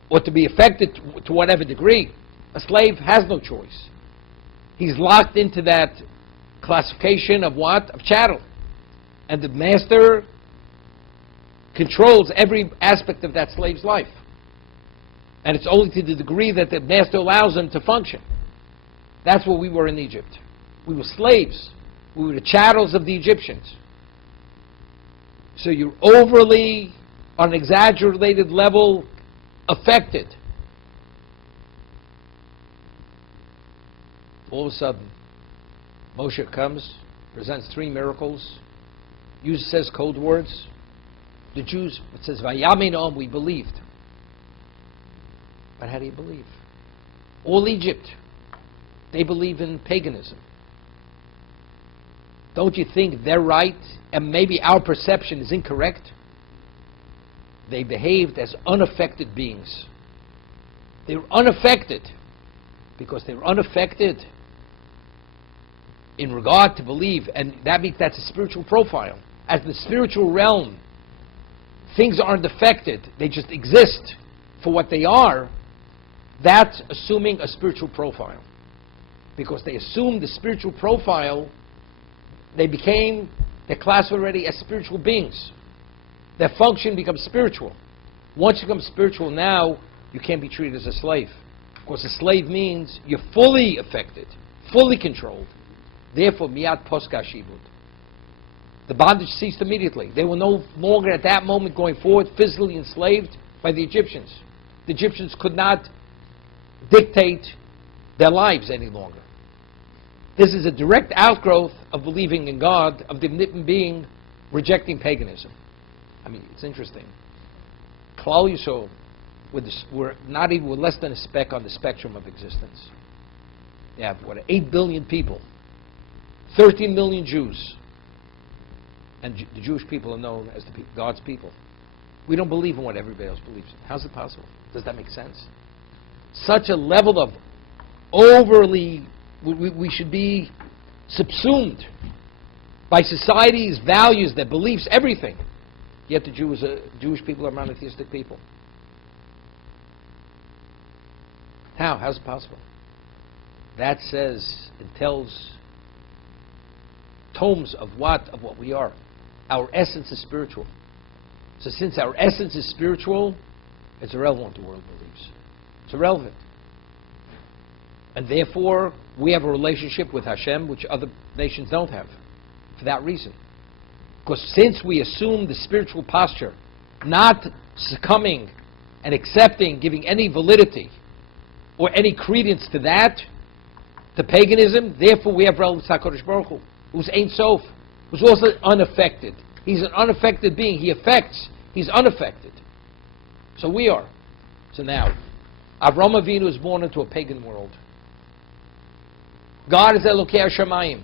or to be affected to whatever degree. A slave has no choice. He's locked into that classification of what? Of chattel. And the master controls every aspect of that slave's life. And it's only to the degree that the master allows him to function. That's what we were in Egypt. We were slaves. We were the chattels of the Egyptians. So you're overly, on an exaggerated level, affected. All of a sudden, Moshe comes, presents 3 miracles, says code words. The Jews, it says, Vayaminam, we believed. But how do you believe? All Egypt, they believe in paganism. Don't you think they're right, and maybe our perception is incorrect? They behaved as unaffected beings. They were unaffected because they were unaffected in regard to believe, and that means that's a spiritual profile. As the spiritual realm, things aren't affected, they just exist for what they are. That's assuming a spiritual profile. Because they assumed the spiritual profile, they're classified already as spiritual beings. Their function becomes spiritual. Once you become spiritual now, you can't be treated as a slave. Because a slave means you're fully affected, fully controlled. Therefore, miyat poska shibud. The bondage ceased immediately. They were no longer at that moment going forward physically enslaved by the Egyptians. The Egyptians could not dictate their lives any longer. This is a direct outgrowth of believing in God, of the omnipotent being, rejecting paganism. I mean, it's interesting. Klal Yisrael were not even less than a speck on the spectrum of existence. You have, 8 billion people, 13 million Jews, and the Jewish people are known as God's people. We don't believe in what everybody else believes in. How's it possible? Does that make sense? Such a level of overly, we should be subsumed by society's values, their beliefs, everything. Yet the Jewish people are monotheistic people. How? How's it possible? That says, it tells tomes of what we are. Our essence is spiritual. So since our essence is spiritual, it's irrelevant what the world believes. It's irrelevant. And therefore, we have a relationship with Hashem which other nations don't have. For that reason. Because since we assume the spiritual posture, not succumbing and accepting, giving any validity or any credence to that, to paganism, therefore we have relevance to HaKadosh Baruch Hu, who's Ein Sof, who's also unaffected. He's an unaffected being. He affects. He's unaffected. So we are. So now, Avraham Avinu was born into a pagan world. God is Elokei Hashemayim.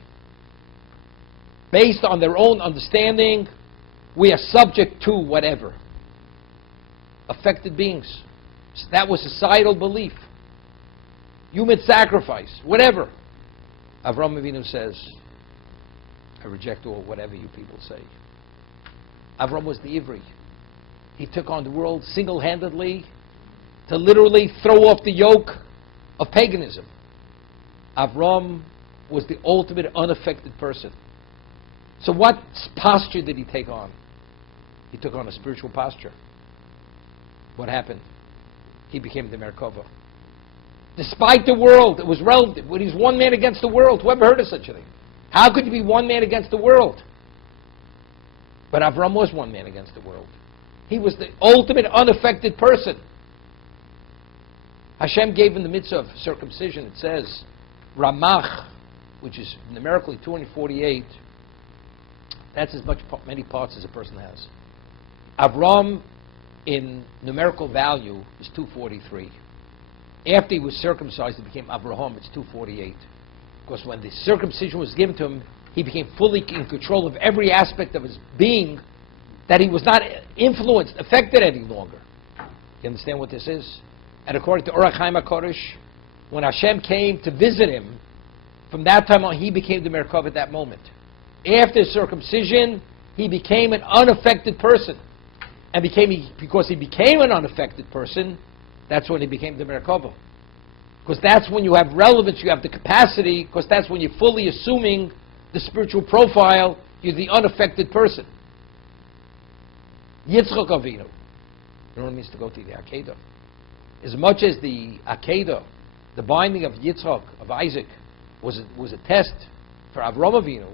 Based on their own understanding, we are subject to whatever. Affected beings. That was societal belief. Human sacrifice. Whatever. Avraham Avinu says, I reject all whatever you people say. Avram was the Ivri. He took on the world single-handedly to literally throw off the yoke of paganism. Avram was the ultimate unaffected person. So what posture did he take on? He took on a spiritual posture. What happened? He became the Merkava. Despite the world, it was relative. When he's one man against the world, who ever heard of such a thing? How could you be one man against the world? But Avram was one man against the world. He was the ultimate unaffected person. Hashem gave him the mitzvah of circumcision. It says, Ramach, which is numerically 248, that's as many parts as a person has. Avram, in numerical value, is 243. After he was circumcised, he became Avraham, it's 248. Because when the circumcision was given to him, he became fully in control of every aspect of his being, that he was not influenced, affected any longer. You understand what this is? And according to Orach Chaim HaKodesh, when Hashem came to visit him, from that time on, he became the Merkava at that moment. After circumcision, he became an unaffected person. And because he became an unaffected person, that's when he became the Merkava. Because that's when you have relevance, you have the capacity, because that's when you're fully assuming the spiritual profile, you're the unaffected person. Yitzchak Avinu. You know what it means to go to the Akedah? As much as the Akedah, the binding of Yitzchak, of Isaac, was a test for Avram Avinu,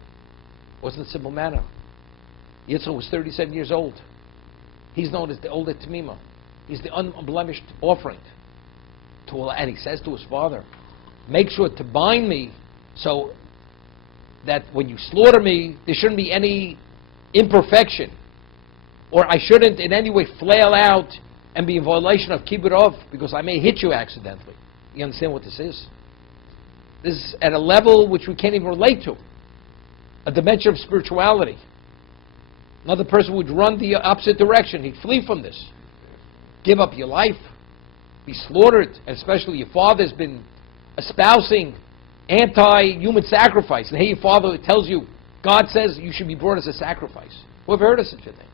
wasn't a simple manner. Yitzchak was 37 years old. He's known as the Older Tamima. He's the unblemished offering. And he says to his father, make sure to bind me so that when you slaughter me, there shouldn't be any imperfection. Or I shouldn't in any way flail out and be in violation of Kibbut Ov, because I may hit you accidentally. You understand what this is? This is at a level which we can't even relate to. A dimension of spirituality. Another person would run the opposite direction. He'd flee from this. Give up your life. Be slaughtered. And especially your father's been espousing anti-human sacrifice. And here your father tells you, God says you should be brought as a sacrifice. Who ever heard of such a thing?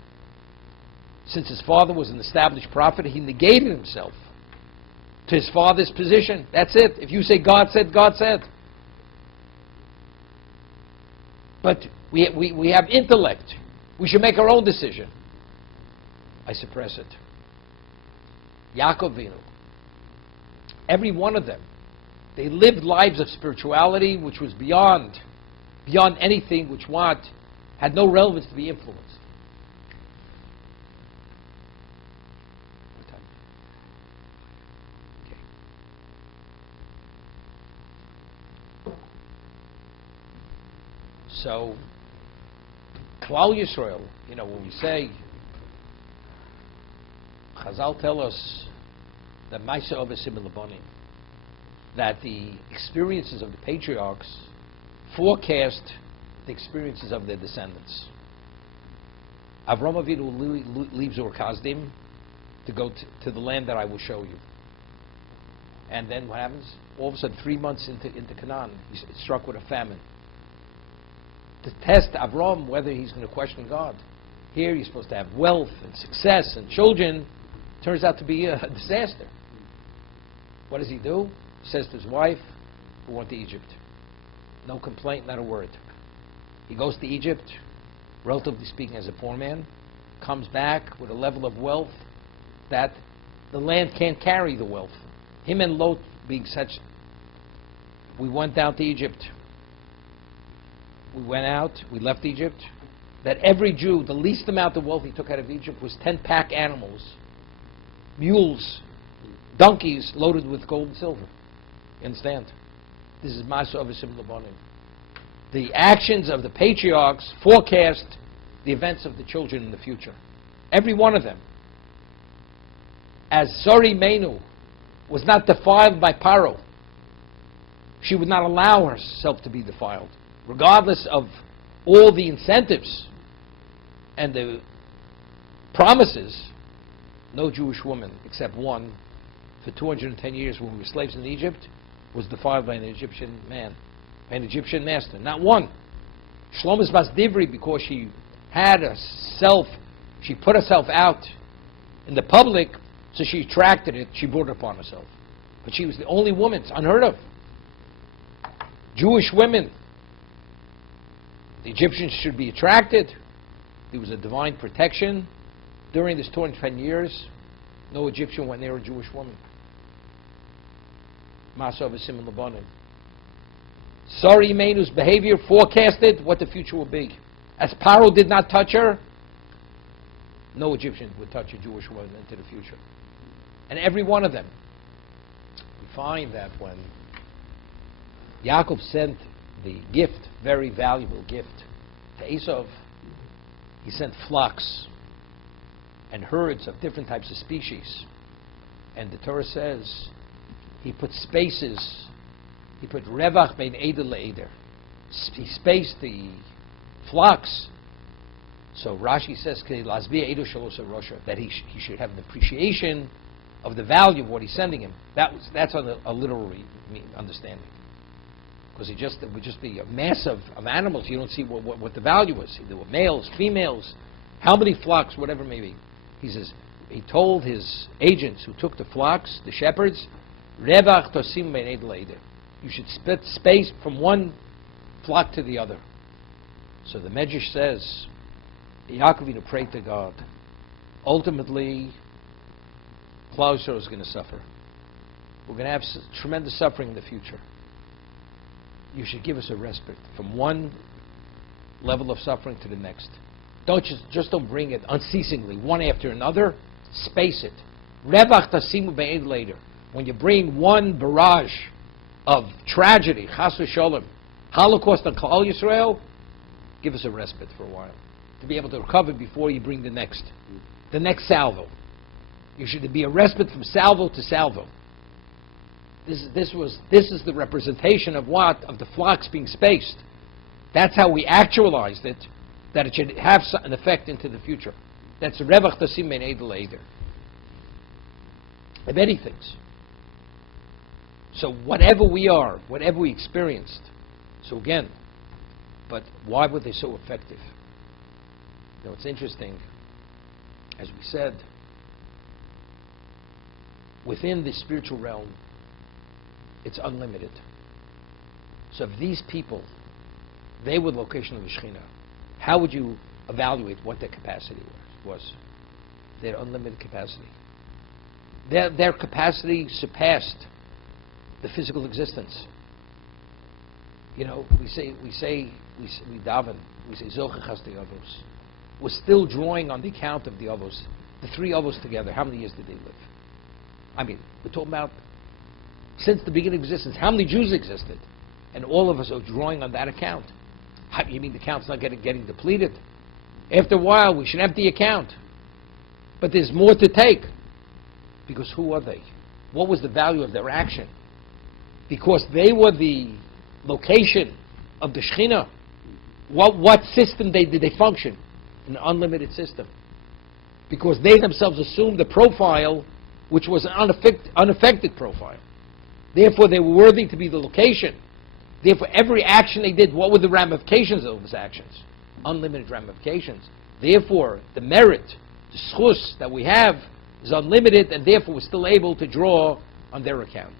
Since his father was an established prophet, he negated himself to his father's position. That's it. If you say God said, God said. But we have intellect. We should make our own decision. I suppress it. Yaakov Avinu. Every one of them. They lived lives of spirituality which was beyond anything which had no relevance to be influenced. What time? Okay. So, Klal Yisrael, when we say, Chazal tell us that Maisa Ovesim Labonim, that the experiences of the patriarchs forecast the experiences of their descendants. Avram Avinu leaves Ur Kasdim to go to the land that I will show you. And then what happens? All of a sudden, 3 months into Canaan, he's struck with a famine. To test Avram whether he's going to question God. Here he's supposed to have wealth and success and children. Turns out to be a disaster. What does he do? He says to his wife, we went to Egypt. No complaint, not a word. He goes to Egypt, relatively speaking as a poor man, comes back with a level of wealth that the land can't carry the wealth. Him and Lot being such, we went down to Egypt. We went out, we left Egypt, that every Jew, the least amount of wealth he took out of Egypt was 10 pack animals, mules, donkeys loaded with gold and silver. You understand? This is Masa Ovesim Labonim. The actions of the patriarchs forecast the events of the children in the future. Every one of them. As Zori Menu was not defiled by Paro, she would not allow herself to be defiled, regardless of all the incentives and the promises. No Jewish woman, except one, for 210 years when we were slaves in Egypt, was defiled by an Egyptian man, by an Egyptian master. Not one. Shlomo's Bas Divri, because she put herself out in the public, so she attracted it, she brought it upon herself. But she was the only woman. It's unheard of. Jewish women. The Egyptians should be attracted. There was a divine protection. During this 10 years, no Egyptian went near a Jewish woman. Masa v'sim l'banim. Sari Imeinu's behavior forecasted what the future will be. As Paro did not touch her, no Egyptian would touch a Jewish woman into the future. And every one of them. We find that when Yaakov sent the gift, very valuable gift, to Esau, he sent flocks and herds of different types of species. And the Torah says he put spaces, he put revach bein eder le'eder. He spaced the flocks. So Rashi says that he should have an appreciation of the value of what he's sending him. That's on a literal understanding. Because it would just be a mass of animals. You don't see what the value is. There were males, females, how many flocks, whatever it may be. He says, he told his agents who took the flocks, the shepherds, Revach tosim bein eder le'eder. You should split space from one flock to the other. So the Medrash says, Yaakov prayed to God. Ultimately, Klal Yisrael is going to suffer. We're going to have tremendous suffering in the future. You should give us a respite from one level of suffering to the next. Just don't bring it unceasingly, one after another. Space it. Revach tasimu bein eder le'eder. When you bring one barrage of tragedy, chas v'sholem, Holocaust on Klal Yisrael, give us a respite for a while to be able to recover before you bring the next salvo. You should be a respite from salvo to salvo. This is the representation of what? Of the flocks being spaced. That's how we actualized it, that it should have an effect into the future. That's revach tasim bein eder le'eder. Of many things. So whatever we are, whatever we experienced, so again, but why were they so effective? You know, it's interesting, as we said, within the spiritual realm, it's unlimited. So if these people, they were the location of the Shekhinah, how would you evaluate what their capacity was? Their unlimited capacity. Their capacity surpassed the physical existence. You know, we daven, we say Zochachas de Avos. We're still drawing on the account of the Avos. The three Avos together, how many years did they live? I mean, we're talking about since the beginning of existence, how many Jews existed? And all of us are drawing on that account. You mean the account's not getting depleted? After a while, we should empty the account. But there's more to take. Because who are they? What was the value of their action? Because they were the location of the Shekhinah. What system did they function? An unlimited system. Because they themselves assumed the profile, which was an unaffected profile. Therefore, they were worthy to be the location. Therefore, every action they did, what were the ramifications of those actions? Unlimited ramifications. Therefore, the merit, the schus that we have is unlimited, and therefore we're still able to draw on their account.